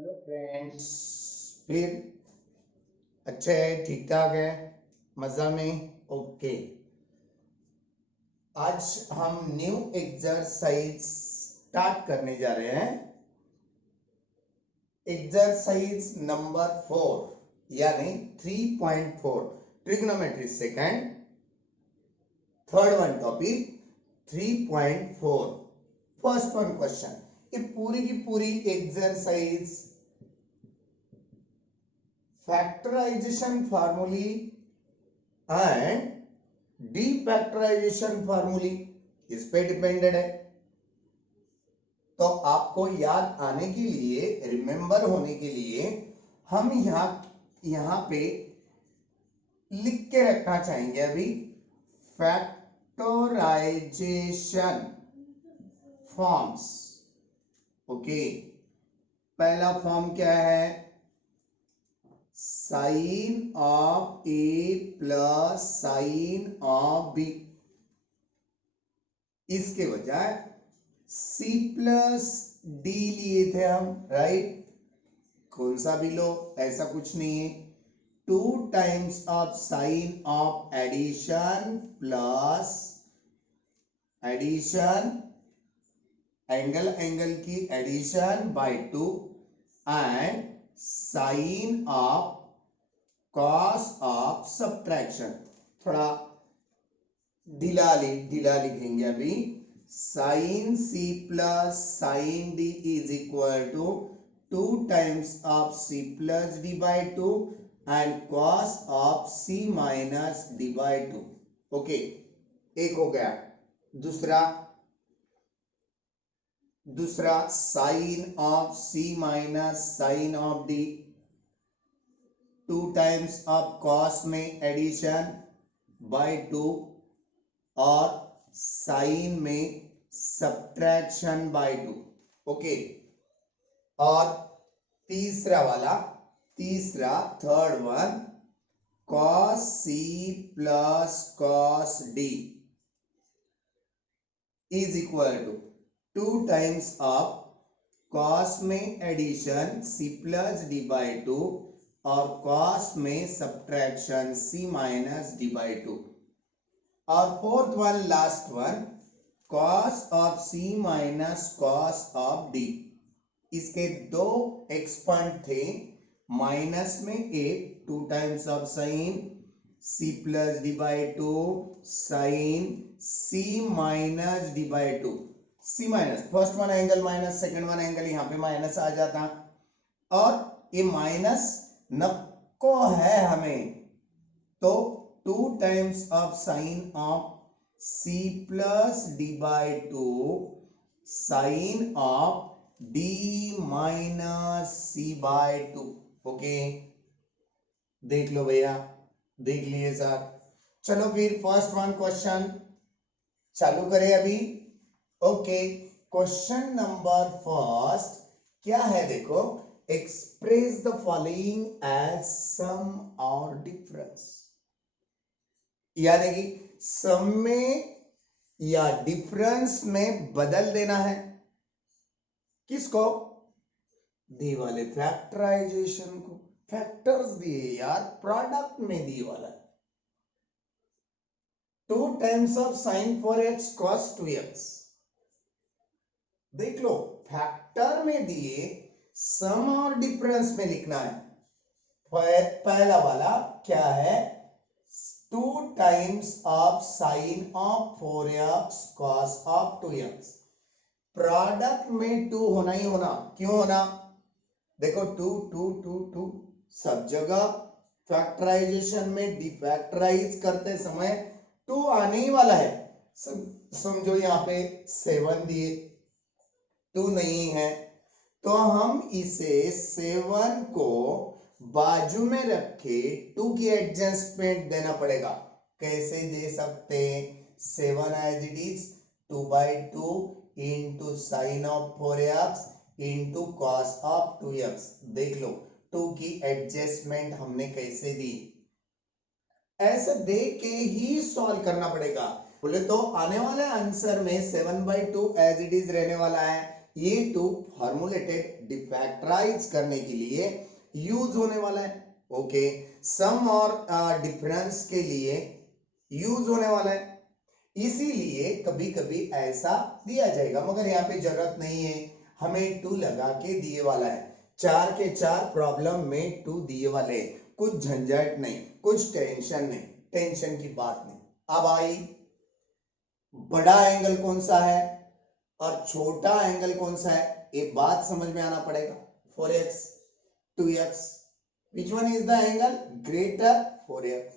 Hello friends, फिर अच्छे है, ठीक ठाक है, मजा में। ओके, आज हम न्यू एक्सरसाइज स्टार्ट करने जा रहे हैं। एक्सरसाइज नंबर 4 यानी 3.4 trigonometry second, third one topic 3.4। First one question, ये पूरी की पूरी एक्सरसाइज फैक्टराइजेशन फार्मूली एंड डीफैक्टराइजेशन फार्मूली इस पे डिपेंडेड है। तो आपको याद आने के लिए, रिमेंबर होने के लिए हम यहां पे लिख के रखना चाहेंगे अभी फैक्टराइजेशन फॉर्म्स। ओके, पहला फॉर्म क्या है? Sine of A plus sine of B. इसके बजाय सी प्लस डी लिए थे हम, राइट? कौन सा भी लो, ऐसा कुछ नहीं है। 2 times of sine of addition plus addition, angle की addition by 2 and sine of cos of subtraction. थोड़ा ढीला लिखेंगे अभी। Sine C plus sine D is equal to 2 times of C plus D by 2 and cos of C minus D by 2। Okay, एक हो गया। दूसरा sine of C minus sine of D, 2 times of cos में addition by 2 और sign में subtraction by 2। Okay, और तीसरा third one cos C plus cos D is equal to 2 times of cos में addition C plus D by 2 और cos में subtraction C minus D by 2। और fourth one, last one, cos of C minus cos of D. इसके दो expand थे, minus में एक 2 times of sine C plus D by 2 sine C minus D by 2। C minus, first one angle minus, second one angle, यहां पे minus आ जाता और ये माइनस नको है हमें, तो 2 times of sine of c plus D by 2 sine of d minus c by 2। Okay, देख लो भैया, देख लिए सर। चलो फिर फर्स्ट वन क्वेश्चन चालू करें अभी। ओके, क्वेश्चन नंबर फर्स्ट क्या है? देखो, एक्सप्रेस द फॉलोइंग एज सम और डिफरेंस, यानी कि सम में या डिफरेंस में बदल देना है। किसको? दी वाले फैक्टराइजेशन को। फैक्टर्स दिए यार, प्रोडक्ट में दी वाला 2 times of sign 4x cos 2x। देख लो, फैक्टर में दिए, सम और डिफरेंस में लिखना है। पहला वाला क्या है? 2 times of sine of 4x cos of 2x। Product में 2 होना ही होना। क्यों होना? देखो 2 2 2 2 सब जगह। फैक्टराइजेशन में डिफैक्टराइज करते समय 2 आने ही वाला है। समझो यहाँ पे 7 दिए, 2 नहीं है, तो हम इसे 7 को बाजू में रखे 2 की एडजस्टमेंट देना पड़ेगा। कैसे दे सकते हैं? 7 as it is 2 by 2 into sine of 4x into cos of 2x। देख लो 2 की एडजस्टमेंट हमने कैसे दी, ऐसे दे के ही सॉल्व करना पड़ेगा। बोले तो आने वाले आंसर में 7/2 एज इट इज रहने वाला है। ये 2 फॉर्मुलेटेड डिफैक्टराइज करने के लिए यूज होने वाला है। ओके, सम और डिफरेंस के लिए यूज होने वाला है, इसीलिए कभी कभी ऐसा दिया जाएगा, मगर यहाँ पे जरूरत नहीं है, हमें टू लगा के दिए वाला है। 4 के 4 प्रॉब्लम में टू दिए वाले, कुछ झंझट नहीं, कुछ टेंशन नहीं, टेंशन की बात नहीं। अब आई बड़ा एंगल कौन सा है और छोटा एंगल कौन सा है, ये बात समझ में आना पड़ेगा। 4x 2x, which one is the angle greater 4x,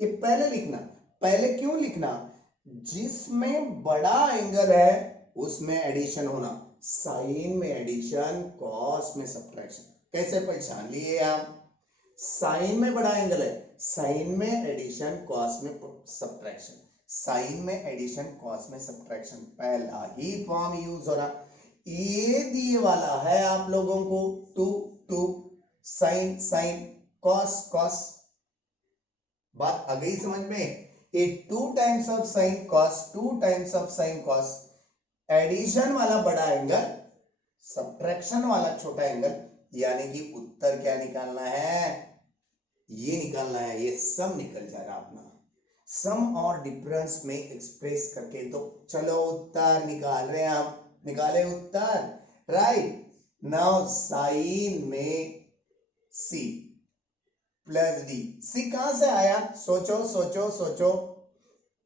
ये पहले लिखना। पहले क्यों लिखना, जिसमें बड़ा एंगल है उसमें एडिशन होना, साइन में एडिशन, कॉस में सब्ट्रैक्शन। कैसे पहचान लिए आप, साइन में बड़ा एंगल है, साइन में एडिशन, कॉस में सब्ट्रैक्शन, साइन में एडिशन, कॉस में सब्ट्रैक्शन, पहला ही फॉर्म यूज हो रहा। ये दिए वाला है आप लोगों को two two, sine sine, cos cos, बात आ गई समझ में। A 2 times of sine cos, 2 times of sine cos, addition वाला बड़ा एंगल, सब्ट्रैक्शन वाला छोटा एंगल, यानी कि उत्तर क्या निकालना है, ये निकालना है, ये सम निकल जाएगा अपना। सम और डिफरेंस में एक्सप्रेस करके, तो चलो उत्तर निकाल रहे हैं हम, निकाले उत्तर, राइट। नाउ साइन में सी प्लस डी, सी कहां से आया, सोचो सोचो सोचो,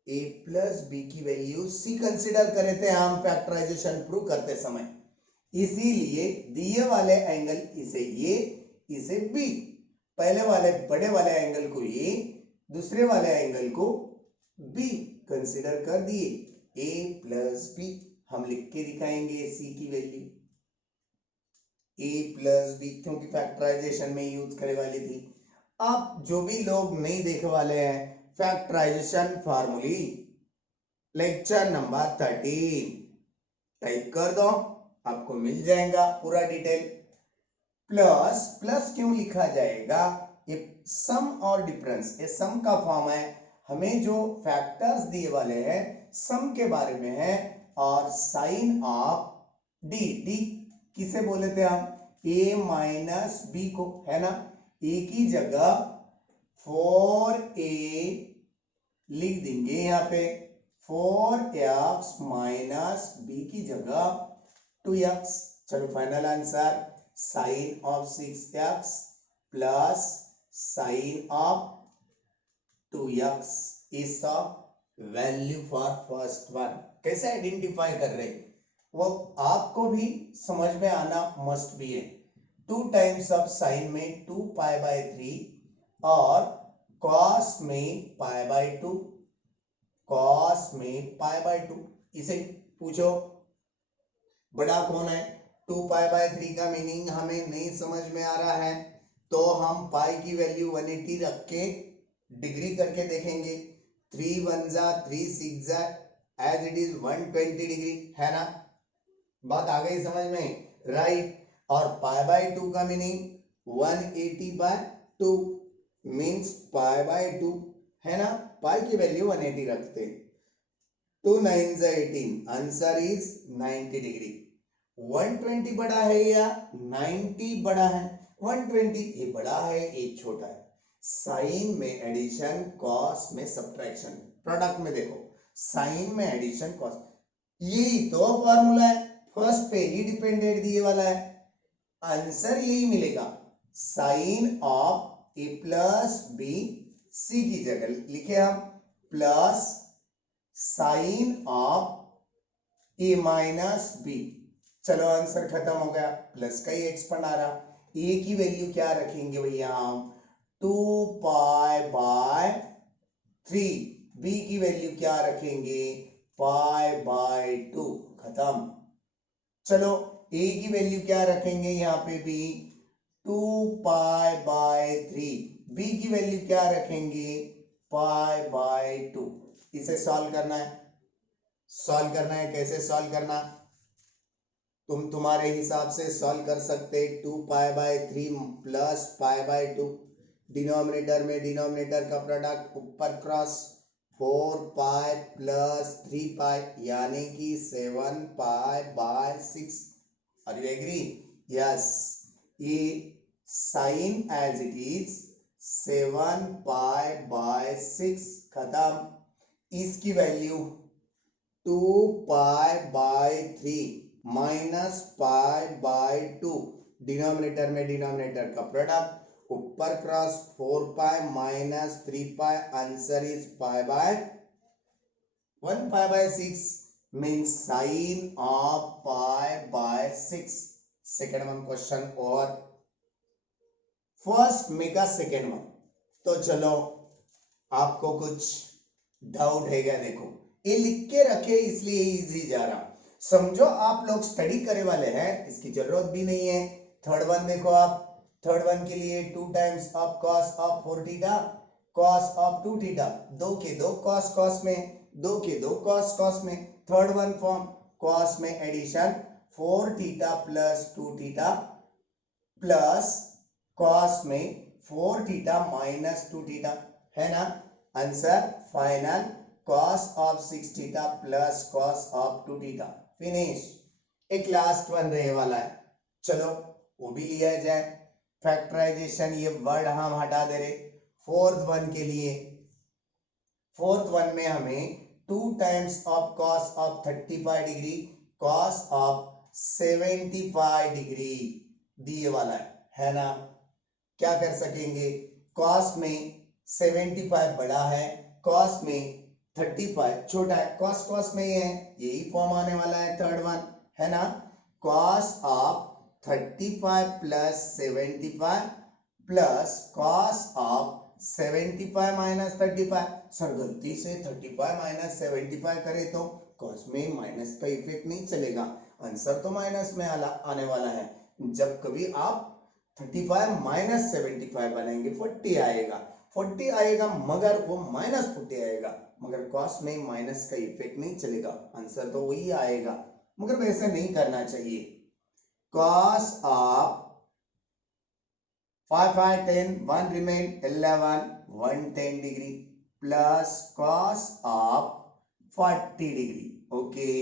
a प्लस बी की वैल्यू सी कंसिडर करे थे हम फैक्टराइजेशन प्रूव करते समय, इसीलिए दिए वाले एंगल इसे ये, इसे बी, पहले वाले बड़े वाले एंगल को ए, दूसरे वाले एंगल को बी कंसिडर कर दिए, a प्लस बी, हम लिख के दिखाएंगे सी की वैल्यू a प्लस बी, क्योंकि फैक्टराइजेशन में यूज करे वाली थी। अब जो भी लोग नहीं देखे वाले हैं, फैक्टराइजेशन फार्मूली लेक्चर नंबर 13 टाइप कर दो, आपको मिल जाएगा पूरा डिटेल। प्लस, प्लस क्यों लिखा जाएगा, ये सम और डिफरेंस, ये सम का फॉर्म है, हमें जो फैक्टर्स दिए वाले हैं सम के बारे में है, और साइन ऑफ डी, डी किसे बोले थे हम, a माइनस बी को, है ना, a की जगह 4a लिख देंगे यहाँ पे, 4x माइनस बी की जगह 2x, चलो final answer sine of 6x plus sine of 2x is the value for first one. कैसे आइडेंटिफाई कर रहे, वो आपको भी समझ में आना मस्ट भी है। 2 टाइम्स ऑफ साइन में 2 पाई बाय 3 और कॉस में पाई बाय 2, कॉस में पाई बाय 2, इसे पूछो बड़ा कौन है। 2 पाई बाय 3 का मीनिंग हमें नहीं समझ में आ रहा है, तो हम पाई की वैल्यू 180 रख के डिग्री करके देखेंगे, 3 1 जा 3 6 जा एज इट इज 120 डिग्री, है ना, बात आ गई समझ में, राइट। और पाई बाय 2 का meaning 180 by 2 means pi by 2, है ना, पाई की वैल्यू 180 रखते, 2 9 जा 18, आंसर इज 90 डिग्री। 120 बड़ा है या 90 बड़ा है, 120 ये बड़ा है ये छोटा है, साइन में एडिशन, कॉस में सब्ट्रैक्शन, प्रोडक्ट में देखो साइन में एडिशन, कॉस, यही तो फॉर्मूला है, फर्स्ट पे ही डिपेंडेंट दिए वाला है, आंसर यही मिलेगा, sine of A plus B, C की जगह लिखे हम plus sine of A minus B, चलो आंसर खत्म हो गया, प्लस का ही एक्सपेंड आ रहा, ए की वैल्यू क्या रखेंगे भैया हम 2 पाई बाय 3, बी की वैल्यू क्या रखेंगे पाई बाय 2, खत्म। चलो ए की वैल्यू क्या रखेंगे यहाँ पे भी 2 पाई बाय 3, बी की वैल्यू क्या रखेंगे पाई बाय 2, इसे सॉल्व करना है, सॉल्व करना है, कैसे सॉल्व करना, तुम्हारे हिसाब से सॉल्व कर सकते, 2 pi by 3 plus pi by 2, denominator में डिनोमिनेटर का प्रोडक्ट ऊपर क्रॉस, 4 पाई प्लस 3 पाई यानी कि 7 pi by 6, are you agree, yes, ये sine as it is 7 pi by 6 खत्म। इसकी value 2 pi by 3 minus pi by 2, denominator में denominator का प्रोडक्ट, ऊपर cross 4 pi minus 3 pi, answer is pi by 1 pi by 6 means sin of pi by 6। Second one question और first mega second one. तो चलो आपको कुछ doubt है क्या? देखो ये लिख के रखे इसलिए इजी जा रहा, समझो आप लोग स्टडी करे वाले हैं, इसकी जरूरत भी नहीं है। थर्ड वन देखो आप, थर्ड वन के लिए 2 times of cos of 4 theta cos of 2 theta, 2 के 2 कॉस कॉस में, 2 के 2 कॉस कॉस में। थर्ड वन फॉर्म कॉस में addition 4 theta plus 2 theta plus cos में 4 थीटा माइनस 2 थीटा, है ना? Answer final cos of 6 theta plus cos of 2 theta, finish. एक last one रहने वाला है, चलो वो भी लिया जाए। फैक्टराइजेशन ये वर्ड हम हटा दे रहे। फोर्थ वन के लिए, फोर्थ वन में हमें 2 times of cos of 35 degree cos of 75 degree दिए वाला है ना? क्या कर सकेंगे? cos में 75 बड़ा है, cos में 35 छोटा है, cos cos में ये है, यही फॉर्म आने वाला है थर्ड वन, है ना? cos of 35 plus 75 plus cos of 75 minus 35। Sir गलती से 35 माइनस 75 करे तो cos में माइनस का इफेक्ट नहीं चलेगा, आंसर तो माइनस में आने वाला है। जब कभी आप 35 माइनस 75 बनाएंगे 40 आएगा, 40 आएगा मगर वो माइनस 40 आएगा, मगर कॉस में माइनस का इफेक्ट नहीं चलेगा, आंसर तो वही आएगा, मगर वैसे नहीं करना चाहिए। Cos of 5 5 10 1 remain 11 110 degree plus cos of 40 degree. Okay,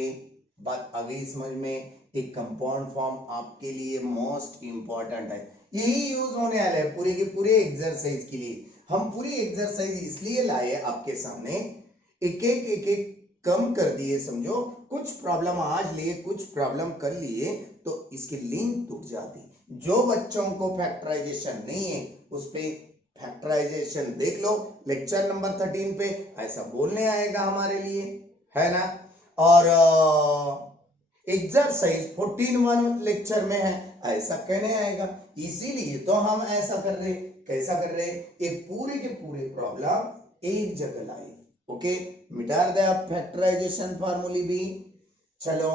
बात आ गई समझ में? एक कंपाउंड फॉर्म आपके लिए मोस्ट इंपॉर्टेंट है, यही यूज होने वाला है पूरे के पूरे एक्सरसाइज के लिए। हम पूरी एक्सरसाइज इसलिए लाए आपके सामने, एक एक कम कर दिए, समझो कुछ प्रॉब्लम आज लिए कुछ प्रॉब्लम कर लिए तो इसकी लिंक टूट जाती। जो बच्चों को फैक्टराइजेशन नहीं है उस पे फैक्टराइजेशन देख लो, लेक्चर नंबर 13 पे ऐसा बोलने आएगा हमारे लिए, है ना? और एक्सरसाइज 14 लेक्चर में है, ऐसा कहने आएगा, इसीलिए तो हम ऐसा कर रहे। कैसा कर रहे? ये पूरे के पूरे प्रॉब्लम एक जगह लाए। ओके, मिटा दे आप फैक्टराइजेशन फार्मूले भी। चलो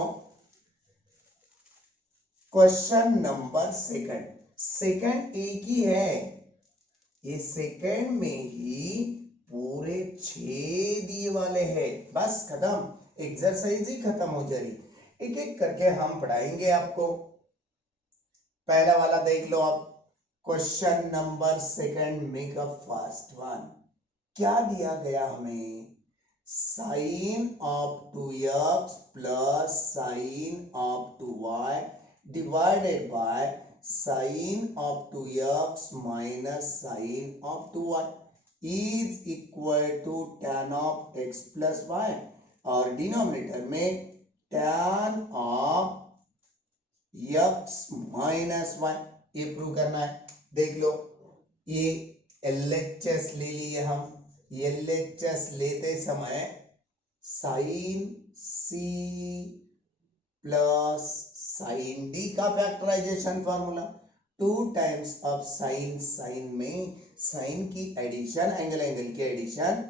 क्वेश्चन नंबर सेकंड, सेकंड एक ही है, ये सेकंड में ही पूरे 6 दिए वाले हैं, बस खत्म, एक्सरसाइज ही खत्म हो जाएगी। एक एक करके हम पढ़ाएंगे आपको। पहला वाला देख लो आप, question number second make a first one. क्या दिया गया हमें? Sine of 2x plus sine of 2y divided by sine of 2x minus sine of 2y is equal to tan of x plus y, और denominator में tan of x minus y, ये prove करना है। देख लो, ये LHS ले लिए हम, LHS लेते समय sine C plus sine D का factorization formula, 2 times of sine, sine में साइन की एडिशन, एंगल एंगल की addition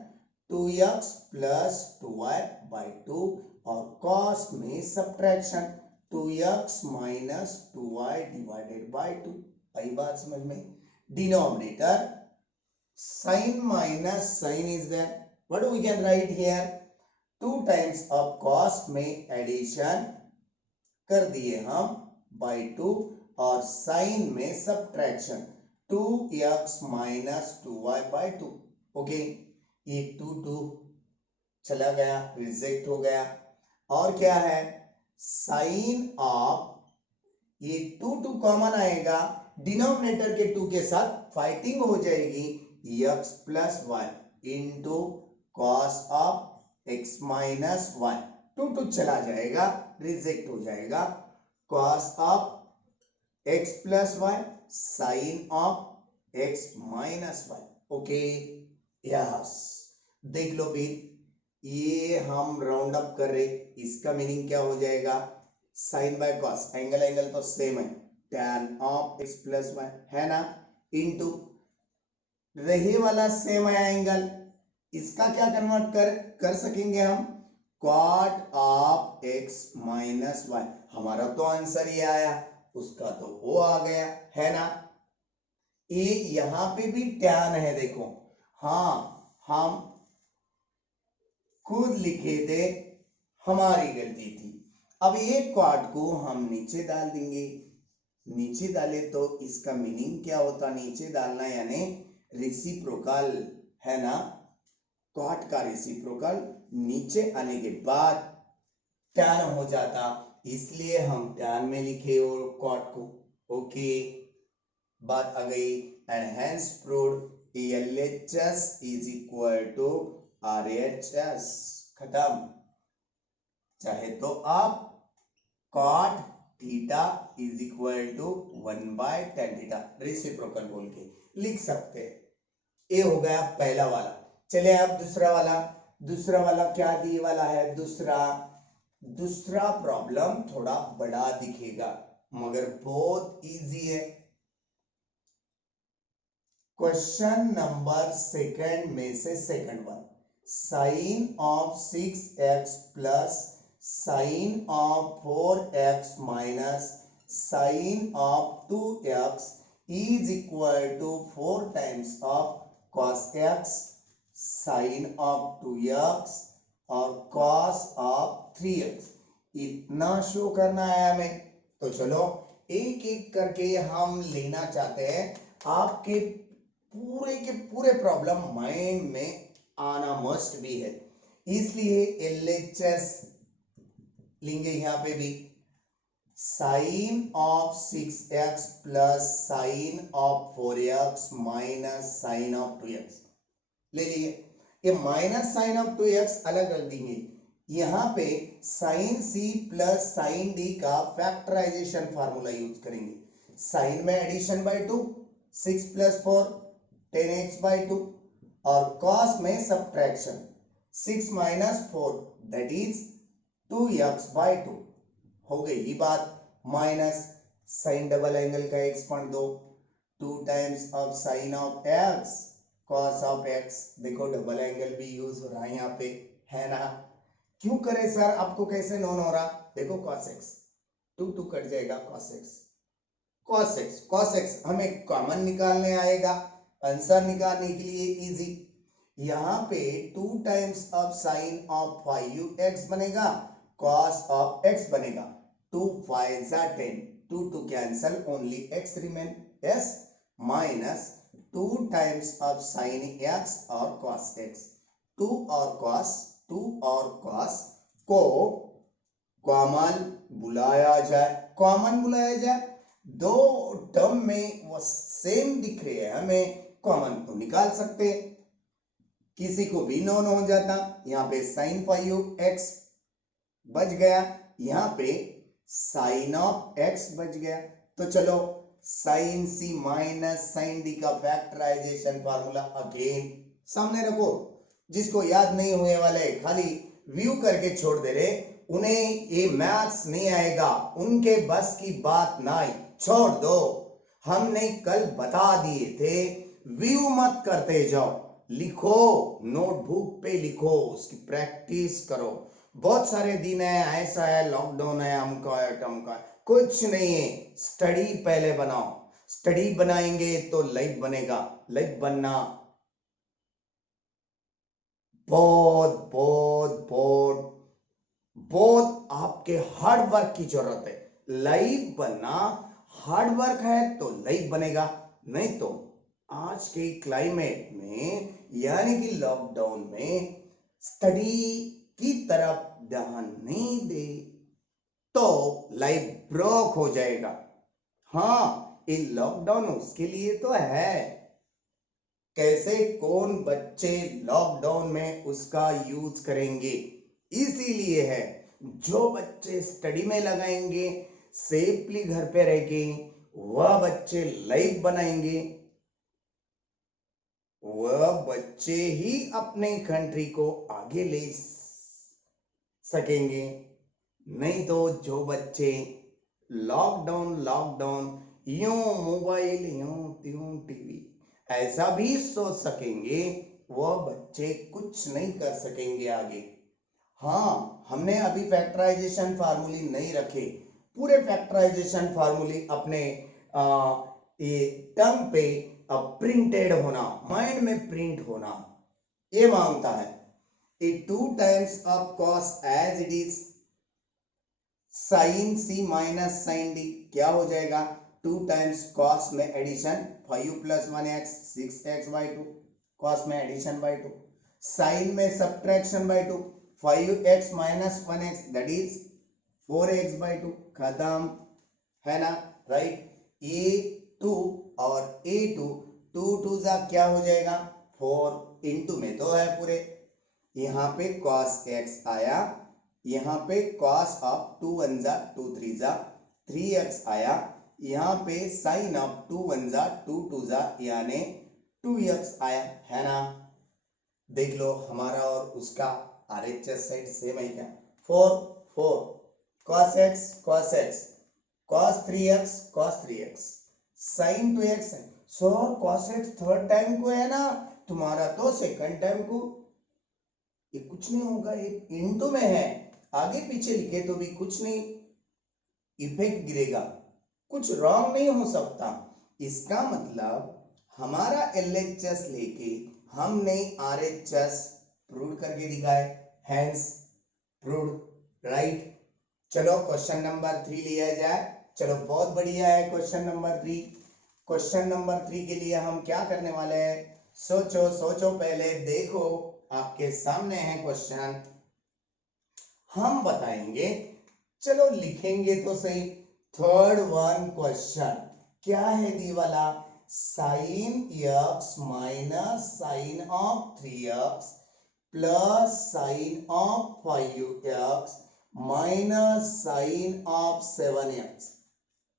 2x plus 2y by 2, और कॉस में subtraction 2x minus 2y divided by 2। आई बात समझ में? Denominator sin minus sin is there, what we can write here? 2 times of cos में एडिशन कर दिए हम by 2, और sin में subtraction 2x minus 2y by 2। Okay, ये 2 चला गया, रिजेक्ट हो गया। और क्या है? साइन ऑफ ये 2 कॉमन आएगा, डिनोमिनेटर के 2 के साथ फाइटिंग हो जाएगी, x plus 1 into cos of x minus 1, 2 चला जाएगा, रिजेक्ट हो जाएगा, cos of x plus 1 sine of x minus 1। Okay yes, देख लो फिर, ये हम राउंड अप कर रहे, इसका मीनिंग क्या हो जाएगा, साइन बाय कॉस, एंगल तो सेम है, tan ऑफ x प्लस 1 है ना, इंटू रही वाला सेम है एंगल, इसका क्या कन्वर्ट कर सकेंगे हम, कॉट ऑफ x माइनस 1, हमारा तो आंसर ये आया, उसका तो वो आ गया है ना। ये यहां पे भी tan है, देखो, हाँ हम खुद लिखे थे, हमारी गलती थी। अब ये क्वाड को हम नीचे डाल देंगे, नीचे डाले तो इसका मीनिंग क्या होता, नीचे डालना यानी रेसिप्रोकल है ना, क्वाड का रेसिप्रोकल नीचे आने के बाद tan हो जाता, इसलिए हम tan में लिखे और क्वाड को। ओके बात आ गई, and hence proved LHS is equal to RHS, खत्म। चाहे तो आप cot theta is equal to 1/tan theta reciprocal बोल के लिख सकते हैं। ये हो गया पहला वाला। चलिए अब दूसरा वाला क्या दिए वाला है, दूसरा प्रॉब्लम थोड़ा बड़ा दिखेगा मगर बहुत इजी है। क्वेश्चन नंबर सेकंड में से second one, sine of 6x plus sine of 4x minus sine of 2x is equal to 4 times of cos x sine of 2x और cos ऑफ 3x, इतना शो करना है हमें। तो चलो एक एक करके हम लेना चाहते हैं, आपके पूरे के पूरे प्रॉब्लम माइंड में आना मस्ट भी है, इसलिए LHS लेंगे। यहाँ पे भी sine of 6x plus sine of 4x minus sine of 2x ले लिए। ये माइनस साइन ऑफ 2x अलग रख देंगे, यहाँ पे sine c plus sine d का फैक्टराइजेशन फार्मूला यूज करेंगे। साइन में एडिशन बाय 2, 6 प्लस 4 10x बाय 2, और कॉस में subtraction 6 minus 4 that is 2x by 2। हो गई ये बात, माइनस साइन डबल एंगल का एक्सपांड दो, 2 times of sine of x cos of x, देखो डबल एंगल भी यूज हो रहा है यहाँ पे है ना। क्यों करे सर, आपको कैसे नोन हो रहा, देखो cos x 2 कट जाएगा, cos x हमें कॉमन निकालने आएगा, आंसर निकालने के लिए इजी। यहाँ पे 2 times of sine of 5x बनेगा, cos ऑफ x बनेगा, 2 5 10, 2 cancel, only x remain, yes, minus 2 times of sign x और cos x, 2 और cos को कॉमन बुलाया जाए, दो टर्म में वो सेम दिख रहे हैं, हमें कॉमन तो निकाल सकते, किसी को भी नोन हो जाता। यहाँ पे साइन 5x बच गया, यहाँ पे साइन ऑफ x बच गया। तो चलो sine c minus sine d का फैक्टराइजेशन फार्मूला अगेन सामने रखो, जिसको याद नहीं हुए वाले खाली व्यू करके छोड़ दे रहे, उन्हें ये मैथ्स नहीं आएगा, उनके बस की बात नहीं, छोड़ दो। हमने कल बता दिए थे, व्यू मत करते जाओ, लिखो, नोटबुक पे लिखो, उसकी प्रैक्टिस करो। बहुत सारे दिन है, ऐसा है, लॉकडाउन है, हमका है टमका, कुछ नहीं है, स्टडी पहले बनाओ, स्टडी बनाएंगे तो लाइफ बनेगा। लाइफ बनना बहुत बहुत बहुत बहुत आपके हार्ड वर्क की जरूरत है। लाइफ बनना हार्ड वर्क है तो लाइफ बनेगा, नहीं तो आज के क्लाइमेट में यानी कि लॉकडाउन में स्टडी की तरफ ध्यान नहीं दे तो लाइफ ब्रोक हो जाएगा। हाँ, ये लॉकडाउन उसके लिए तो है। कैसे, कौन बच्चे लॉकडाउन में उसका यूज करेंगे, इसीलिए है। जो बच्चे स्टडी में लगाएंगे, सेफली घर पे रह के, वह बच्चे लाइफ बनाएंगे, वह बच्चे ही अपने कंट्री को आगे ले सकेंगे। नहीं तो जो बच्चे लॉकडाउन लॉकडाउन यूं मोबाइल यूं त्यों टीवी ऐसा भी सोच सकेंगे, वह बच्चे कुछ नहीं कर सकेंगे आगे। हाँ, हमने अभी फैक्टराइजेशन फार्मूले नहीं रखे, पूरे फैक्टराइजेशन फार्मूले अपने ये टंग पे प्रिंटेड होना, माइंड में प्रिंट होना ये मांगता है। ए 2 times of cos as it is sin c minus sin d क्या हो जाएगा, 2 times cos में addition 5 plus 1x 6x by 2, cos में एडिशन by 2, sin में subtraction by 2 5x minus 1x that is 4x by 2, खत्म है ना, right. a2 और a2 2 2 जा क्या हो जाएगा 4 इंटू में तो है पूरे, यहाँ पे cos x आया, यहाँ पे cos ऑफ 2 1 जा 2 3 जा 3x आया, यहाँ पे sin ऑफ 2 1 जा 2 2 जा यानी 2x आया, है ना। देख लो हमारा और उसका RHS साइड सेम है क्या, 4 4 cos x cos 3x sin 2x, सो cos x थर्ड टाइम को है ना तुम्हारा, तो सेकंड टाइम को ये कुछ नहीं होगा, ये इनटू में है, आगे पीछे लिखे तो भी कुछ नहीं इफेक्ट गिरेगा, कुछ रॉन्ग नहीं हो सकता। इसका मतलब हमारा LHS लेके हमने RHS प्रूव करके दिखाए, हैंस प्रूव, राइट। चलो क्वेश्चन नंबर 3 लिया जाए। चलो बहुत बढ़िया है क्वेश्चन नंबर 3। क्वेश्चन नंबर 3 के लिए हम क्या करने वाले हैं, सोचो पहले, देखो आपके सामने है क्वेश्चन, हम बताएंगे, चलो लिखेंगे तो सही। थर्ड वन क्वेश्चन क्या है दी वाला, sine x minus sine of 3x plus sine of 5x minus sine of 7x।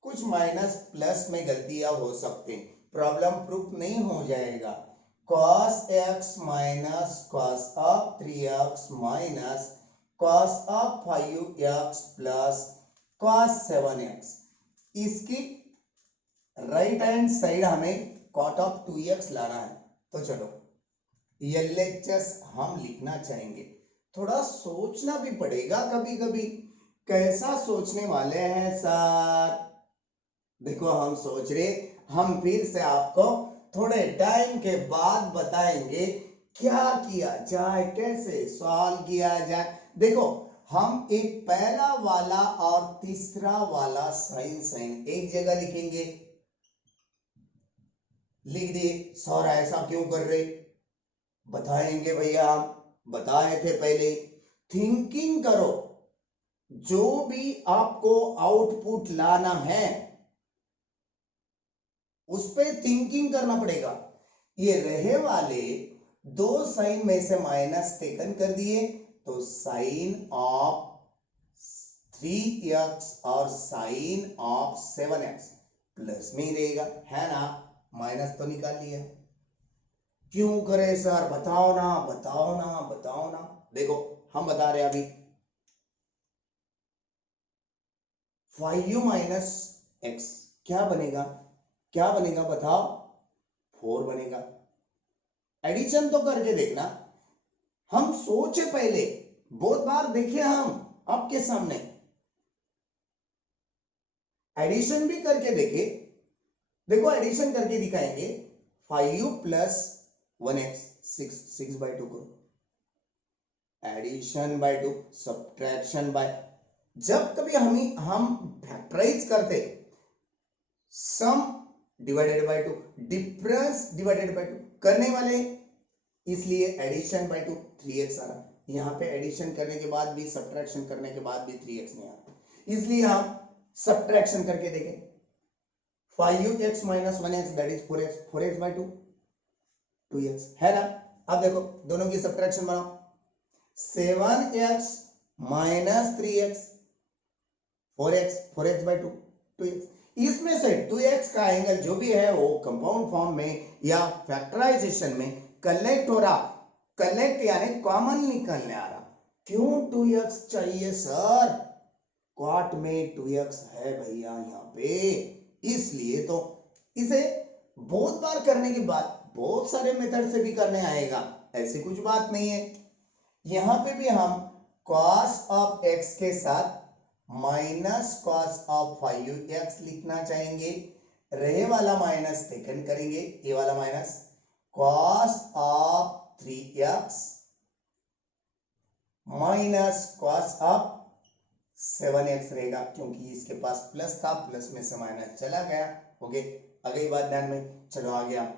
कुछ माइनस प्लस में गलतियां हो सकते हैं, प्रॉब्लम प्रूफ नहीं हो जाएगा। cos x minus cos of 3x minus cos of 5x plus cos 7x, इसकी राइट हैंड साइड हमें cot ऑफ 2x लाना है। तो चलो LHS हम लिखना चाहेंगे, थोड़ा सोचना भी पड़ेगा कभी कभी, कैसा सोचने वाले हैं सर, देखो हम सोच रहे, हम फिर से आपको थोड़े टाइम के बाद बताएंगे क्या किया जाए, कैसे सॉल्व किया जाए। देखो हम एक पहला वाला और तीसरा वाला साइन एक जगह लिखेंगे, लिख दिए। सर ऐसा क्यों कर रहे, बताएंगे भैया, हम बताए थे पहले। थिंकिंग करो, जो भी आपको आउटपुट लाना है उस पे थिंकिंग करना पड़ेगा। ये रहे वाले दो साइन में से माइनस टेकन कर दिए, तो साइन ऑफ 3x और साइन ऑफ 7x प्लस में ही रहेगा, है ना, माइनस तो निकाल लिया। क्यों करे सर, बताओ ना। देखो हम बता रहे अभी, 5u माइनस x क्या बनेगा बताओ, 4 बनेगा। एडिशन तो करके देखना, हम सोचे पहले, बहुत बार देखे हम आपके सामने, एडिशन भी करके देखे। देखो एडिशन करके दिखाएंगे, 5u प्लस 1x 6 by 2 करो, एडिशन बाय 2 सब्ट्रैक्शन बाय, जब कभी हम फैक्टराइज करते, सम divided by 2 difference divided by 2 करने वाले, इसलिए एडिशन बाय 2 3x आ रहा, यहाँ पे एडिशन करने के बाद भी सब्ट्रैक्शन करने के बाद भी 3x नहीं आ रहा, इसलिए हम सब्ट्रैक्शन करके देखें। 5x minus 1x that is 4x, 4x by 2, 2x है ना। अब देखो दोनों की सब्ट्रैक्शन बनाओ, 7x minus 3x, 4x, 4x by 2, 2x। इसमें से 2x का एंगल जो भी है वो कंपाउंड फॉर्म में या फैक्टराइजेशन में कलेक्ट हो रहा, कलेक्ट यानी कॉमन निकलने आ रहा। क्यों 2x चाहिए सर? क्वाट में 2x है भैया यहाँ पे, इसलिए तो इसे बहुत बार करने के बाद बहुत सारे मेथड से भी करने आएगा, ऐसी कुछ बात नहीं है। यहां पे भी हम cos ऑफ x के साथ माइनस cos ऑफ 5x लिखना चाहेंगे, रहे वाला माइनस टेकन करेंगे, ये वाला minus cos of 3x minus cos of 7x रहेगा, क्योंकि इसके पास प्लस था, प्लस में से माइनस चला गया। ओके, अगली बात ध्यान में, चलो आ गया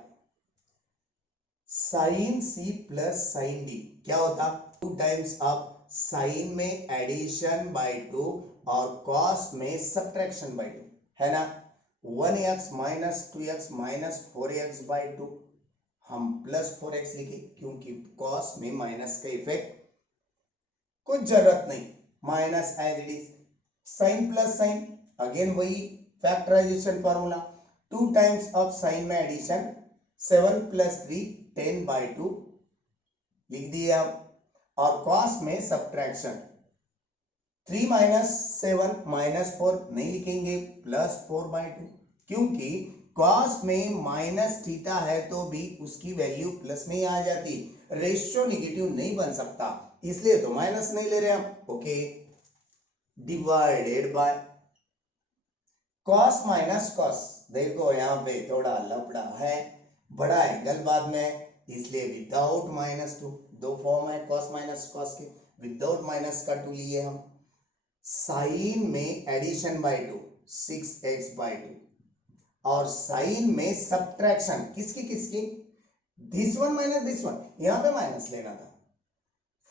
sine c plus sine d क्या होता? 2 टाइम्स ऑफ साइन में एडिशन बाय 2 और कॉस में सब्ट्रैक्शन बाय 2 है ना। 1x minus 2x minus 4x bye 2, हम प्लस 4x लिखे क्योंकि कॉस में माइनस का इफेक्ट कुछ जरूरत नहीं, minus as it is. Sine plus sine again वही factorization formula, 2 times of sine में एडिशन 7 प्लस 3 10 बाई 2 लिख दिए आप, और कॉस में सब्ट्रैक्शन 3 माइनस 7 माइनस 4 नहीं लिखेंगे, प्लस 4 बाई 2, क्योंकि कॉस में माइनस थीटा है तो भी उसकी वैल्यू प्लस में ही आ जाती, रेशियो नेगेटिव नहीं बन सकता, इसलिए तो माइनस नहीं ले रहे हम। Okay, divided by cos minus cos, देखो यहाँ पे थोड़ा लफड़ा है, बड़ा एंगल बाद में, इसलिए विदाउट माइनस 2, दो फॉर्म है कॉस माइनस कॉस के, विदाउट माइनस का 2 लिए हम। साइन में एडिशन बाय 2 6x बाय 2, और साइन में सब्ट्रैक्शन किसकी किसकी, this one minus this one, यहां पे माइनस लेना था,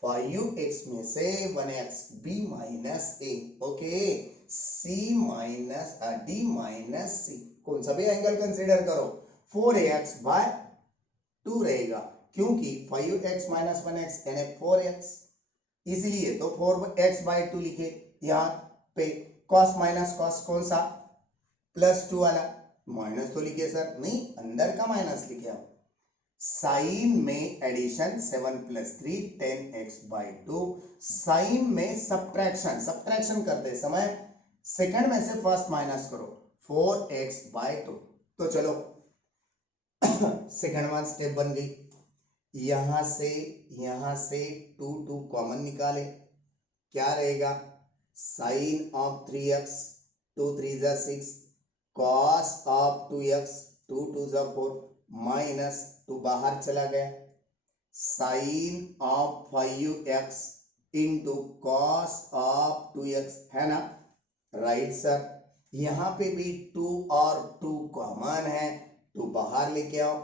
5x में से 1x b minus a, okay, c minus d minus c, कौन सा भी एंगल कंसीडर करो, 4x बाय 2 रहेगा, क्योंकि 5x माइनस 1x यानी 4x, इसलिए तो 4x बाय 2 लिखे। यहाँ पे cos माइनस cos कौन सा, प्लस 2 वाला, माइनस तो लिखे सर, नहीं अंदर का माइनस लिखे आप। साइन में addition 7 plus 3 10x by 2, sine में सब्ट्रैक्शन, सब्ट्रैक्शन करते समय सेकंड में से फर्स्ट माइनस करो, 4x बाई 2। तो चलो सेकंड वन स्टेप बन गई, यहां से 2 2 कॉमन निकाले, क्या रहेगा, साइन ऑफ 3x 2 3 जा 6, कॉस ऑफ 2x 2 2 जा 4, माइनस 2 बाहर चला गया, sine of 5x into cos of 2x है ना, राइट सर। यहां पे भी 2 और 2 कॉमन है, 2 बाहर लेके आओ,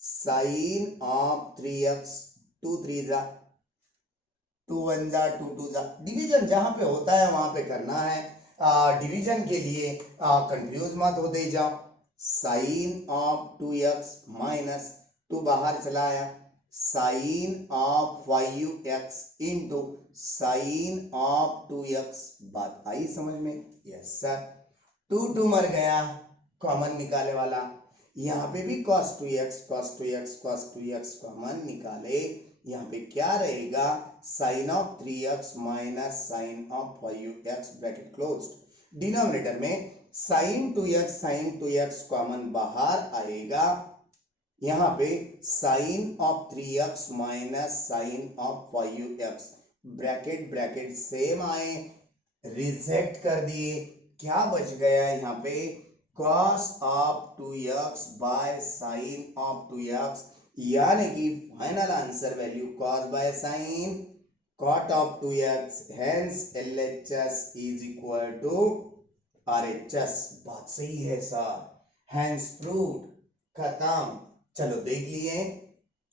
साइन ऑफ 3x 2 3 जा 2 1 जा 2 2 जा, डिवीजन जहां पे होता है वहां पे करना है, डिवीजन के लिए कंफ्यूज मत होते जाओ, साइन ऑफ 2x माइनस 2 बाहर चला आया, sine of 5x into sine of 2x, बात आई समझ में? Yes sir. 2 2 मर गया, कॉमन निकाले वाला, यहाँ पे भी cos 2x cos 2x cos 2x common निकाले, यहाँ पे क्या रहेगा, sine of 3x minus sine of 5x bracket closed, denominator में साइन 2x कॉमन बाहर आएगा, यहाँ पे sine of 3x minus sine of 5x bracket bracket same आए, रिजेक्ट कर दिए, क्या बच गया यहाँ पे, cos of 2x by sine of 2x, यानी कि final answer value cos by sine cot of 2x, hence LHS is equal to RHS। बात सही है सर, हेंस प्रूव्ड, खत्म। चलो देख लिए,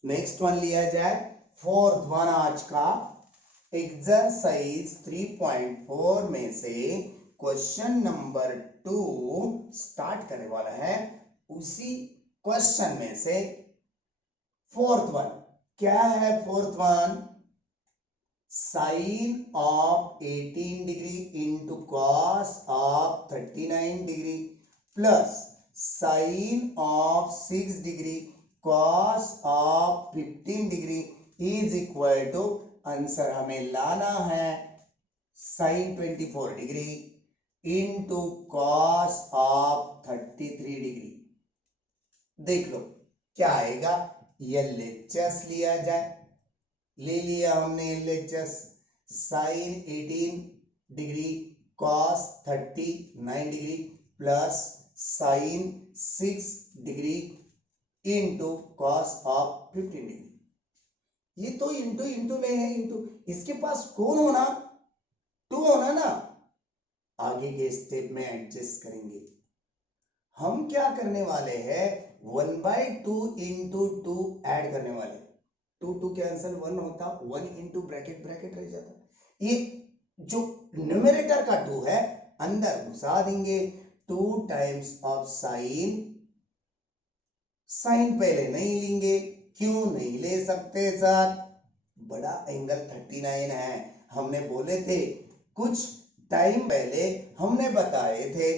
नेक्स्ट वन लिया जाए, फोर्थ वन आज का एक्सरसाइज 3.4 में से क्वेश्चन नंबर 2 स्टार्ट करने वाला है। उसी क्वेश्चन में से फोर्थ वन क्या है? Fourth one, sine of 18 degree into cos of 39 degree plus sine of 6 degree cos of 15 degree is equal to, answer हमें लाना है sine 24 degree into cos of 33 degree. देख लो क्या आएगा। LHS लिया जाए, ले लिया हमने LHS, sine 18 degree cos 39 degree plus sine 6 degree into cos of 15 degree. ये तो इंटू इंटू में है, इंटू इसके पास कौन होना? 2 होना ना। आगे के स्टेप में एडजस्ट करेंगे। हम क्या करने वाले हैं? 1/2 इंटू 2 ऐड करने वाले। 2 कैंसिल 1 होता, 1 इंटू ब्रैकेट ब्रैकेट रह जाता। ये जो न्यूमरेटर का 2 है अंदर घुसा देंगे। 2 टाइम्स ऑफ साइन, साइन पहले नहीं लेंगे। क्यों नहीं ले सकते सर? बड़ा एंगल 39 है। हमने बोले थे कुछ टाइम पहले, हमने बताए थे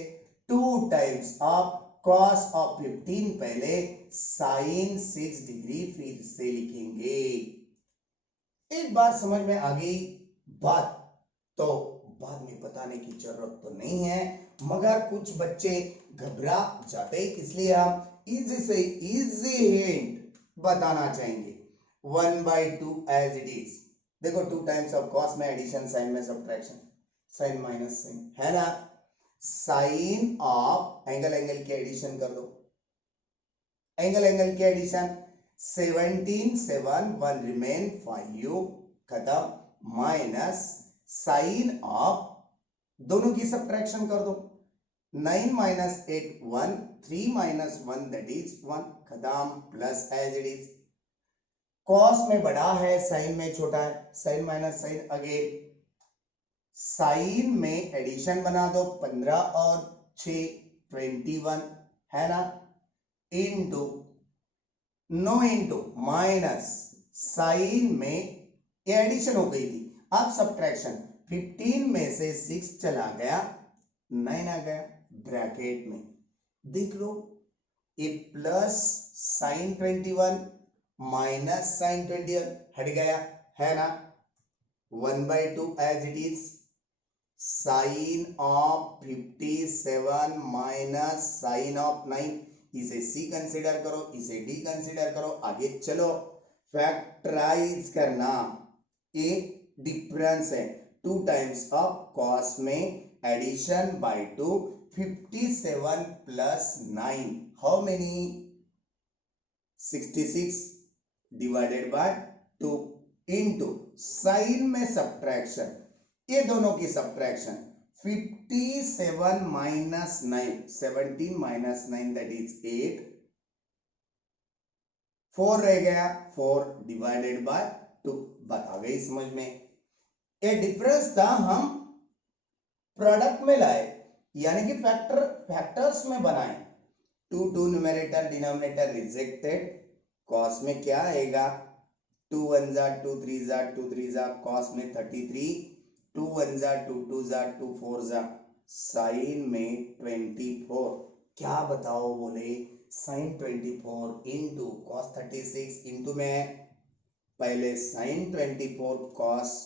2 टाइम्स ऑफ कॉस ऑफ 15 पहले, साइन 6 डिग्री फिर से लिखेंगे। एक बार समझ में आ गई बात तो बाद में बताने की जरूरत तो नहीं है, मगर कुछ बच्चे घबरा जाते, इसलिए हम इजी से इजी हिंट बताना चाहेंगे। 1/2 एज इट इज। देखो 2 टाइम्स ऑफ कॉस में एडिशन, साइन में सब्ट्रैक्शन, साइन माइनस साइन है ना। साइन ऑफ एंगल एंगल की एडिशन कर दो, एंगल एंगल की एडिशन 17 7 1 रिमेन 5 खत्म, माइनस साइन ऑफ दोनों की सब्ट्रैक्शन कर दो, 9 minus 8 1, 3 minus 1 that is 1 खत्म, plus as it is. Cos में बड़ा है, साइन में छोटा है, sine minus sine again, sine में एडिशन बना दो 15 और 6 21 है ना, into no into minus sine में ये एडिशन हो गई थी, अब सब्ट्रैक्शन 15 में से 6 चला गया 9 आ गया ब्रैकेट में। देख लो ये प्लस साइन 21 माइनस साइन 21 हट गया है ना। 1/2 as it is, sine of 57 minus sine of 9, इसे सी कंसिडर करो, इसे डी कंसिडर करो, आगे चलो फैक्टराइज करना। ये डिफरेंस है 2 टाइम्स ऑफ कॉस में addition by 2, 57 plus 9 how many? 66 divided by 2 into sine में सब्ट्रैक्शन, ये दोनों की subtraction 57 minus 9, 17 minus 9 that is 8, 4 रह गया, 4 डिवाइडेड बाय 2। बात आ गई समझ में? ये डिफरेंस था हम प्रोडक्ट में लाए, यानी कि फैक्टर्स में बनाए। 2 न्यूमरेटर डिनोमिनेटर रिजेक्टेड, कॉस में क्या आएगा? 2 1 जा 2 3 जा 2 3 जा, कॉस में 33, 2 1 जा 2 2 जा 2 4 जा, साइन में 24। क्या बताओ बोले? साइन 24 इंटू कॉस 36 इंटू में पहले साइन 24 कॉस,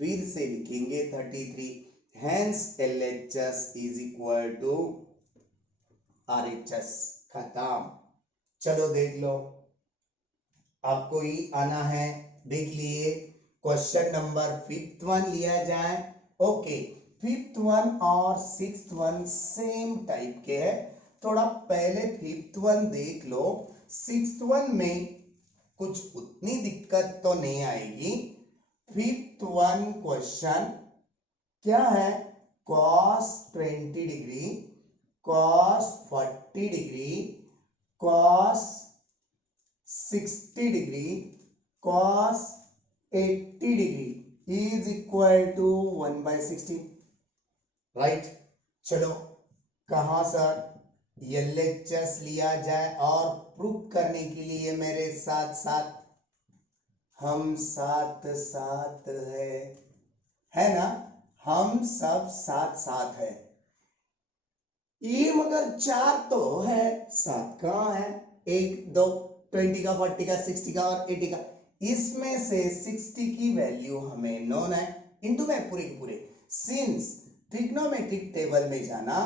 फिर से लिखेंगे 33, hence LHS is equal to RHS खत्म। चलो देख लो, आपको ही आना है, देख लिए। क्वेश्चन नंबर 5th वन लिया जाए। ओके, 5th वन और 6th वन सेम टाइप के है, थोड़ा पहले 5th वन देख लो। 6th वन में कुछ उतनी दिक्कत तो नहीं आएगी। 5th वन क्वेश्चन क्या है? cos 20 degree, cos 40 degree, cos 60 degree, cos 80 degree is equal to 1/16, right. चलो कहाँ सर एलएचएस लिया जाए और प्रूफ करने के लिए मेरे साथ साथ हम साथ साथ है ना, हम सब साथ साथ है। ये मगर 4 तो है, 7 कहाँ है? 1 2 20 का 40 का 60 का और 80 का, इसमें से 60 की वैल्यू हमें नोन है। इंटू में पूरे के पूरे, सिंस ट्रिग्नोमेट्रिक टेबल में जाना,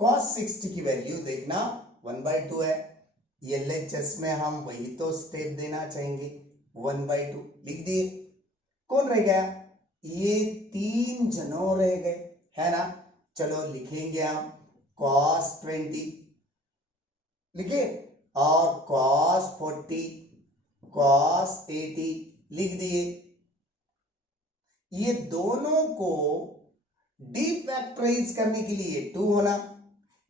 cos 60 की वैल्यू देखना 1/2 है। एलएचएस में हम वही तो स्टेप देना चाहेंगे, 1/2 लिख दिए। कौन रह गया? ये 3 जनों रह गए, है ना। चलो लिखेंगे हम cos 20 लिखे, और cos 40, cos 80 लिख दिए। ये दोनों को डिफैक्टराइज करने के लिए 2 होना,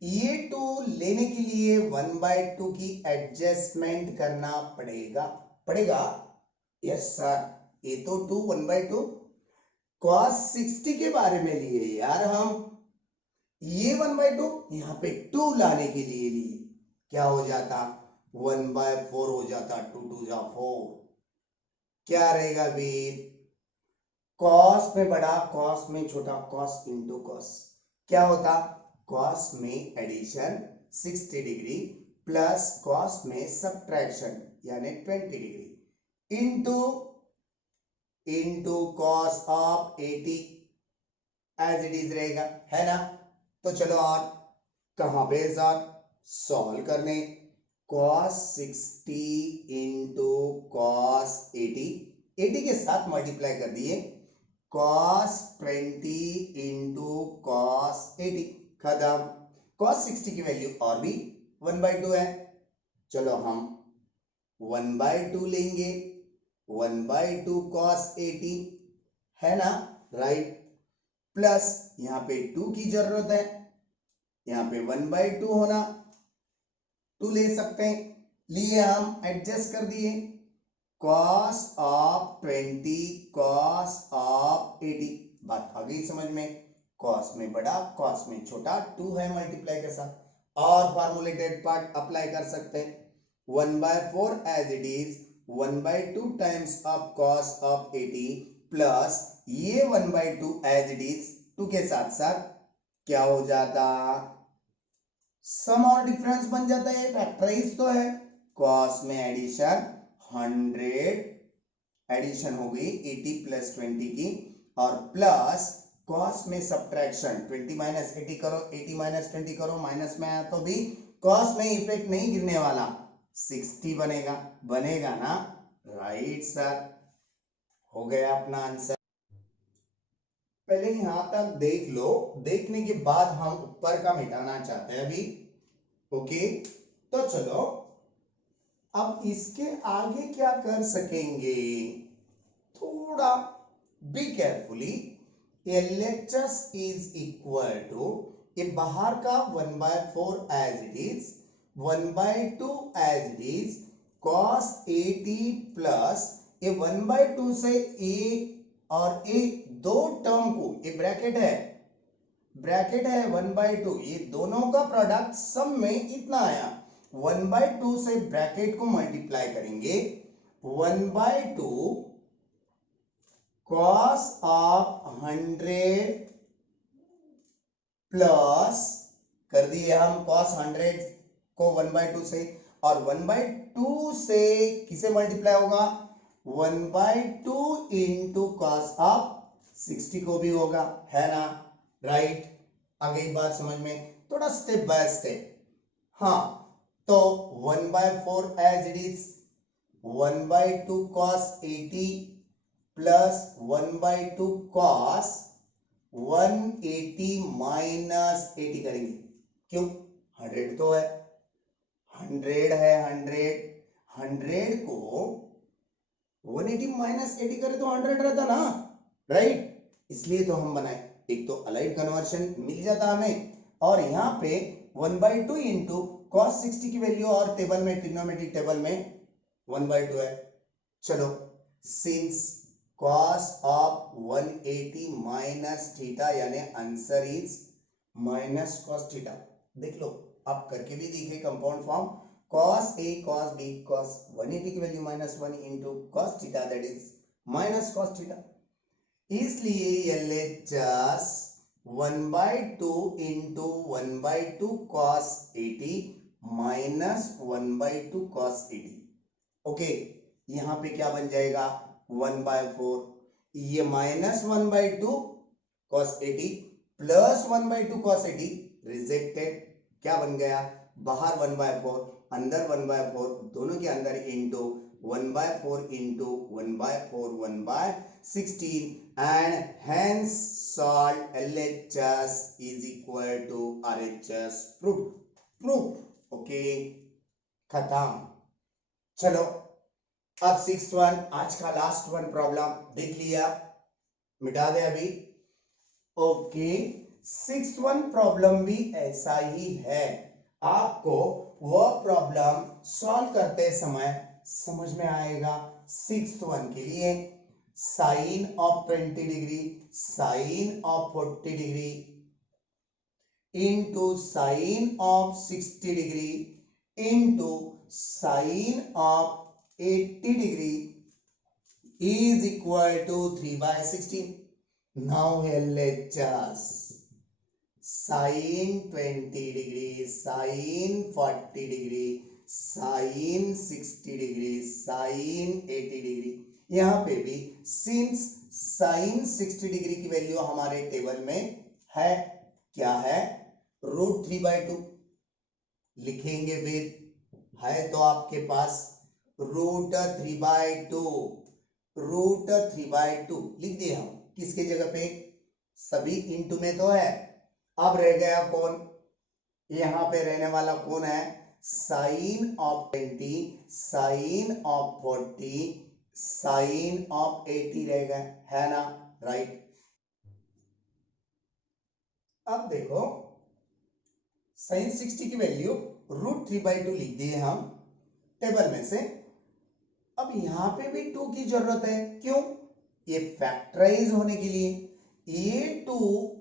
ये 2 लेने के लिए 1/2 की एडजस्टमेंट करना पड़ेगा। यस सर, ये तो 2 1/2 cos 60 के बारे में लिए यार हम, ये 1/2 यहाँ पे 2 लाने के लिए लिए, क्या हो जाता? 1/4 हो जाता, 2 2 जा 4, क्या रहेगा वीर? cos में बड़ा, cos में छोटा, cos इंटू cos क्या होता? cos में एडिशन 60 डिग्री प्लस cos में सब्ट्रैक्शन यानी 20 degree into cos of 80 as it is रहेगा, है ना। तो चलो और कहां पे सर सॉल्व करने, cos 60 इंटू cos 80 के साथ मल्टीप्लाई कर दिए, cos 20 इंटू cos 80 खत्म। cos 60 की वैल्यू और भी 1/2 है, चलो हम 1/2 लेंगे, 1/2 cos 80 है ना, राइट। प्लस यहाँ पे 2 की जरूरत है, यहाँ पे 1/2 होना, 2 ले सकते हैं, लिए हम एडजस्ट कर दिए, cos ऑफ 20 cos ऑफ 80, बात आ गई समझ में। cos में बड़ा, cos में छोटा, 2 है मल्टीप्लाई के साथ, और फार्मूलेटेड पार्ट अप्लाई कर सकते हैं, 1/4 as it is 1/2 times of cos of 80 plus ये 1/2 एज इट इज 2 के साथ साथ क्या हो जाता? सम और डिफरेंस बन जाता है, फैक्टराइज तो है। cos में एडिशन 100, एडिशन हो गई 80 प्लस 20 की, और प्लस cos में सब्ट्रैक्शन 20 माइनस 80 करो, 80 माइनस 20 करो, माइनस में आया तो भी cos में इफेक्ट नहीं गिरने वाला, 60 बनेगा ना, राइट सर, हो गया अपना आंसर। पहले यहां तक देख लो, देखने के बाद हम ऊपर का मिटाना चाहते हैं अभी, ओके। तो चलो अब इसके आगे क्या कर सकेंगे, थोड़ा be carefully, LHS is equal to ये बाहर का 1/4 as it is, 1/2 as it is, cos 80 plus ये 1/2 से a और a दो टर्म को, ये ब्रैकेट है 1/2, ये दोनों का प्रोडक्ट सम में इतना आया, 1/2 से ब्रैकेट को मल्टीप्लाई करेंगे, 1/2 cos ऑफ 100 प्लस कर दिए हम cos 100 को 1/2 से, और 1/2 से किसे मल्टीप्लाई होगा? 1/2 इंटू cos ऑफ 60 को भी होगा, है ना, राइट। आ गई बात समझ में, थोड़ा स्टेप बाय स्टेप। हाँ, तो 1/4 as it is, 1/2 cos 80 plus 1/2 cos 180 minus 80 करेंगे, क्यों? 100 तो है, 100 है, 100 को 180 माइनस 80 करे तो 100 रहता ना, राइट। इसलिए तो हम बनाए, एक तो अलाइड कन्वर्शन मिल जाता हमें, और यहाँ पे 1/2 इंटू cos 60 की वैल्यू और टेबल में, ट्रिग्नोमेट्रिक टेबल में 1/2 है। चलो since cos of 180 minus theta यानी answer is minus cos theta. देख लो, आप करके भी देखिए compound form, cos A cos B cos 180 की value -1 into cos theta that is minus cos theta. इसलिए LHS 1/2 into 1/2 cos 80 minus 1/2 cos 80। Okay, यहां पे क्या बन जाएगा 1/4, ये -1/2 cos 80 प्लस 1/2 cos 80 रिजेक्टेड, क्या बन गया बाहर 1/4 अंदर 1/4, दोनों के अंदर into 1/4 into 1/4 1/16 and hence solve LHS is equal to RHS proof। Okay, खत्म। चलो अब 6th आज का लास्ट वन प्रॉब्लम देख लिया, मिटा दे अभी। ओके, 6th प्रॉब्लम भी ऐसा ही है। आपको वह प्रॉब्लम सॉल्व करते समय समझ में आएगा। 6th के लिए sine of 20 degree, sine of 40 degree into sine of 60 degree into sine of 80 degree is equal to 3/16। Now LHS sin 20 degree, sin 40 degree, sin 60 degree, sin 80 degree. यहां पे भी सिंस sin 60 डिग्री की value हमारे table में है, क्या है √3/2 लिखेंगे, फिर है तो आपके पास √3/2 लिख दिए हम, किसके जगह पे सभी इंटू में तो है। अब रह गया कौन, यहां पे रहने वाला कौन है sine of 20, sine of 40, sine of 80 रह गए, है ना, राइट। अब देखो साइन 60 की वैल्यू √3/2 लिख दिए हम टेबल में से। अब यहां पे भी 2 की जरूरत है, क्यों, ये फैक्टराइज होने के लिए, ये 2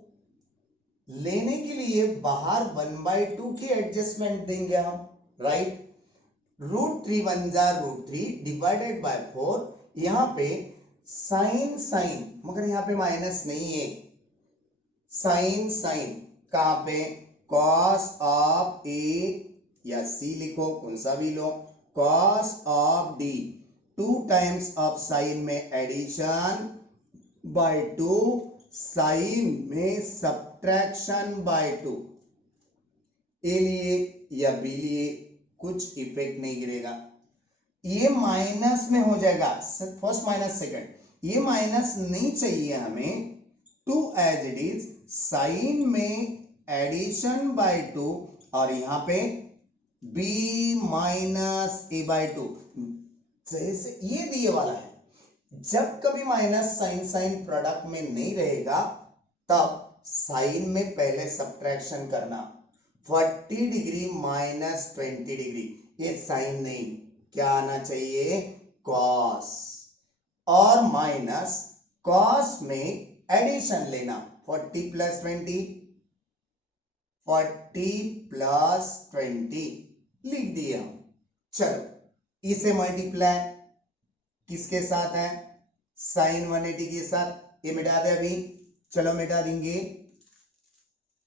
लेने के लिए बाहर 1/2 की एडजस्टमेंट देंगे हम, राइट। √3 1 जा √3 डिवाइडेड बाय 4, यहां पे साइन साइन, मगर यहां पे माइनस नहीं है, साइन साइन कहां पे कॉस ऑफ ए या सी लिखो, कौन सा भी लो, cos of D 2 times of sine में एडिशन बाय 2, साइन में सब्ट्रैक्शन बाय 2। ए लिए या बी लिए कुछ इफेक्ट नहीं गिरेगा, ये माइनस में हो जाएगा, फर्स्ट माइनस सेकंड, ये माइनस नहीं चाहिए हमें, 2 एज इट इज, साइन में एडिशन बाय 2 और यहां पे b माइनस a/2, जैसे ये दिए वाला है, जब कभी माइनस साइन साइन प्रोडक्ट में नहीं रहेगा तब साइन में पहले सब्ट्रैक्शन करना, 40 डिग्री माइनस 20 डिग्री, ये साइन नहीं, क्या आना चाहिए कॉस, और माइनस कॉस में एडिशन लेना, 40 प्लस 20, 40 प्लस 20 लिख दिए हम। चलो इसे मल्टीप्लाई किसके साथ है साइन 180 के साथ, ये मिटा दे अभी, चलो मिटा देंगे,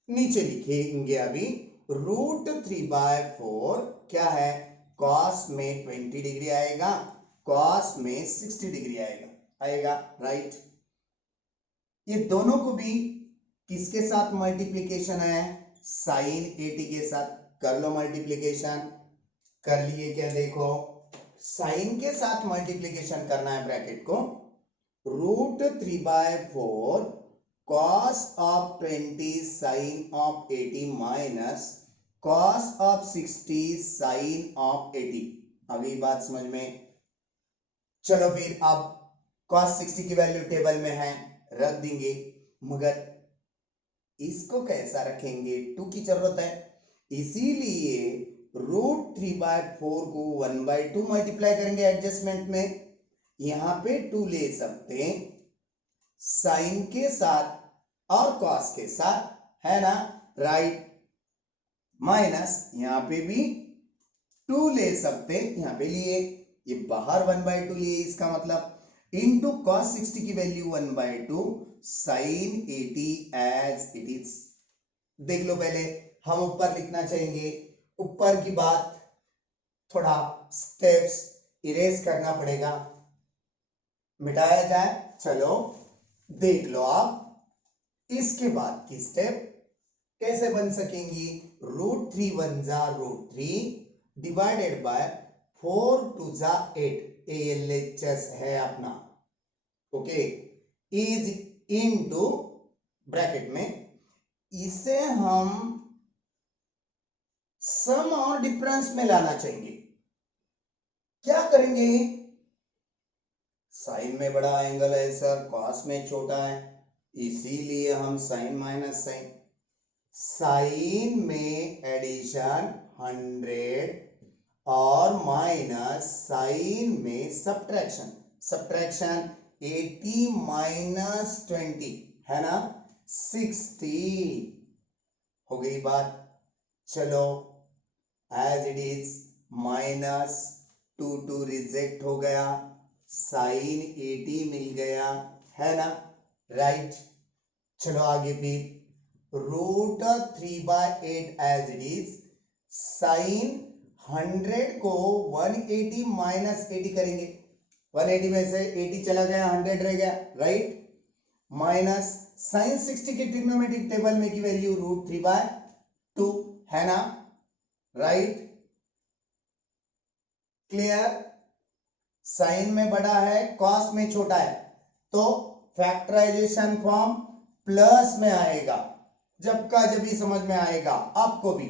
नीचे लिखेंगे अभी √3/4 क्या है, कॉस में 20 डिग्री आएगा, कॉस में 60 डिग्री आएगा, राइट। ये दोनों को भी किसके साथ मल्टीप्लीकेशन है, साइन 80 के साथ, कर लो मल्टीप्लीकेशन, कर लिए क्या, देखो साइन के साथ मल्टीप्लीकेशन करना है ब्रैकेट को, √3/4 cos of 20 sin of 80 minus cos of 60 sin of 80। अगली बात समझ में, चलो फिर अब cos 60 की वैल्यू टेबल में है, रख देंगे, मगर इसको कैसा रखेंगे, 2 की जरूरत है, इसीलिए √3/4 को 1/2 मल्टीप्लाई करेंगे एडजस्टमेंट में, यहां पे 2 ले सकते हैं साइन के साथ और कॉस के साथ, है ना, राइट, माइनस यहाँ पे भी 2 ले सकते, यहाँ पे लिए, ये बाहर 1/2 लिए, इसका मतलब इनटू cos 60 की value 1/2 sin 80 as it is. देख लो, पहले हम ऊपर लिखना चाहेंगे, ऊपर की बात थोड़ा स्टेप्स इरेज करना पड़ेगा, मिटाया जाए। चलो देख लो आप, इसके बाद की स्टेप कैसे बन सकेंगी। √3 1 जा √3 डिवाइडेड बाय 4 2 जा 8, ALHS है अपना, ओके, इज इनटू ब्रैकेट में, इसे हम सम और डिफरेंस में लाना चाहेंगे। क्या करेंगे, साइन में बड़ा एंगल है सर, कॉस में छोटा है, इसीलिए हम साइन माइनस साइन, साइन में एडिशन 100 और माइनस साइन में सब्ट्रैक्शन, सब्ट्रैक्शन 80 माइनस 20 है ना, 60 हो गई बात। चलो as it is, minus 2 reject हो गया, साइन 80 मिल गया, है ना, राइट। चलो आगे फिर √3/8 एज इट इज, साइन 100 को 180 माइनस 80 करेंगे, 180 में से 80 चला गया, 100 रह गया, राइट, माइनस साइन 60 की ट्रिग्नोमेट्रिक टेबल में की वैल्यू √3/2 है ना, राइट, क्लियर। साइन में बड़ा है, कॉस में छोटा है, तो फैक्टराइजेशन फॉर्म प्लस में आएगा, जब का जब भी समझ में आएगा आपको भी,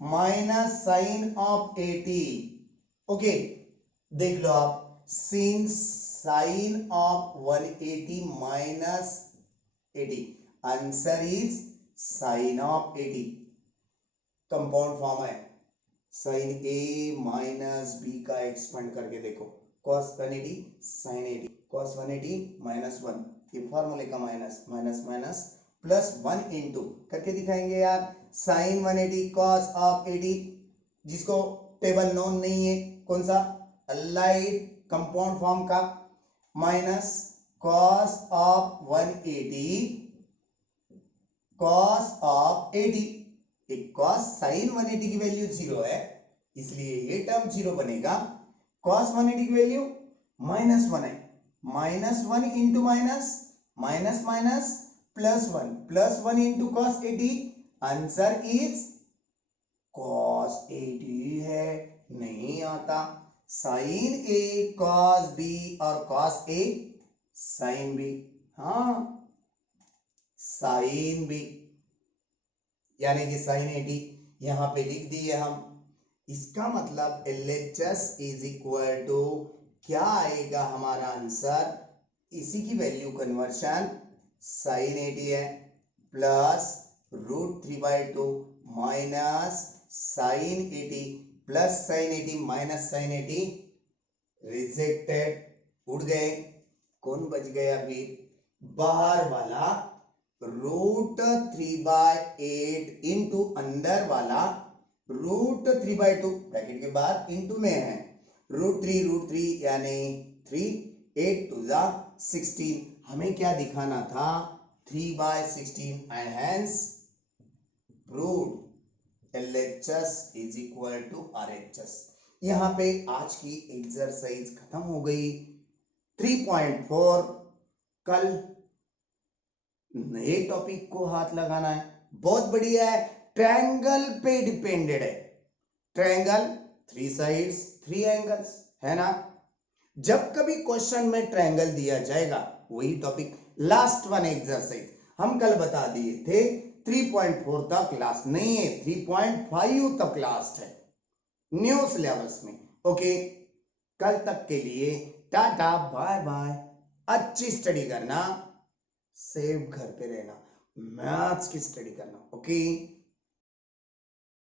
माइनस साइन ऑफ 80, ओके, देख लो आप, since sign of 180 minus 80, answer is sine of 80, compound form है, साइन ए माइनस बी का एक्सपेंड करके देखो, cos 180 sin 80, cos 180 माइनस 1, ये फॉर्मूले का minus minus minus plus 1 into करके दिखाएंगे यार, sin 180 cos ऑफ 80, जिसको टेबल नोन नहीं है, कौन सा, अलाइड कंपाउंड फॉर्म का, minus cos of 180 cos of 80, एक cos sin 180 की वैल्यू 0 है, इसलिए ये टर्म 0 बनेगा, cos 180 की वैल्यू -1 है, -1 into minus minus minus plus 1 into cos 80, answer is cos 80 है, नहीं आता, sin A cos B और cos A sin B, हाँ sin B, यानी कि sin 80 यहां पे लिख दिए हम, इसका मतलब LHS इज इक्वल टू क्या आएगा हमारा आंसर, इसी की वैल्यू कन्वर्शन sin 80 है, plus √3/2 minus sin 80 plus sin 80 minus sin 80, rejected, उड़ गए, कौन बच गया फिर, बाहर वाला √3/8 इंटू अंदर वाला √3/2 ब्रैकेट के बाद इंटू में है, √3 यानी 3, 8 2 जा 16, हमें क्या दिखाना था, 3/16, and hence proved LHS is equal to RHS। यहाँ पे आज की एक्सरसाइज खत्म हो गई। 3.4 कल नए टॉपिक को हाथ लगाना है, बहुत बढ़िया है, ट्रायंगल पे डिपेंडेड है, ट्रायंगल 3 साइड्स 3 एंगल्स, है ना, जब कभी क्वेश्चन में ट्रायंगल दिया जाएगा वही टॉपिक, लास्ट वन एक्सरसाइज हम कल बता दिए थे, 3.4 तक लास्ट नहीं है, 3.5 तक लास्ट है न्यू सिलेबस में, ओके, कल तक के लिए टाटा बाय बाय, अच्छी स्टडी करना, सेफ घर पे रहना, मैथ्स की स्टडी करना, ओके।